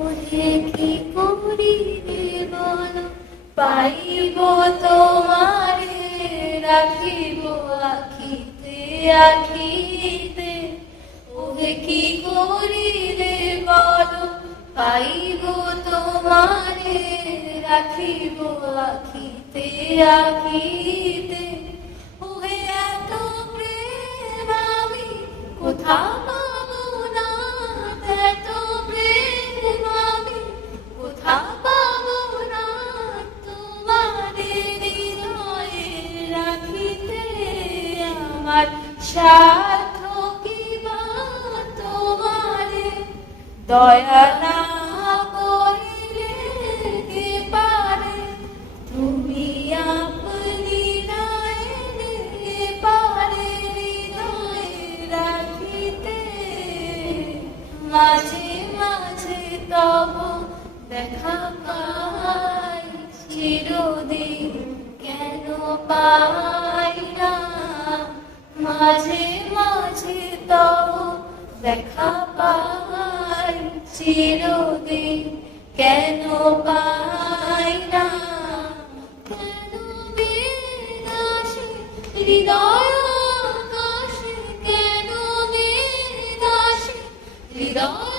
ওহে কি করি রে বলো, পাইব তোমারে, রাখিব আখিতে আখিতে। ওহে কি করি রে বলো, পাইব তোমারে, রাখিব আখিতে আখিতে। ওহে এত প্রেম আমি কোথা পাবো না, এত প্রেম আমি কোথা পাবো না, তোমারে হৃদয়ে রাখিতে আমার সাধ্য কি বা তোমারে, দয়া না করিলে কে পারে, তুমি আপনি নয়নে পারে হৃদয়ে রাখিতে। মাঝে মাঝে তব দেখা পাই, চিরদিন কেন পাই না, মাঝে মাঝে তব দেখা পাই, চিরদিন কেন পাই না। কেন মেঘ আসে হৃদয় আকাশে, কেন মেঘ আসে হৃদয়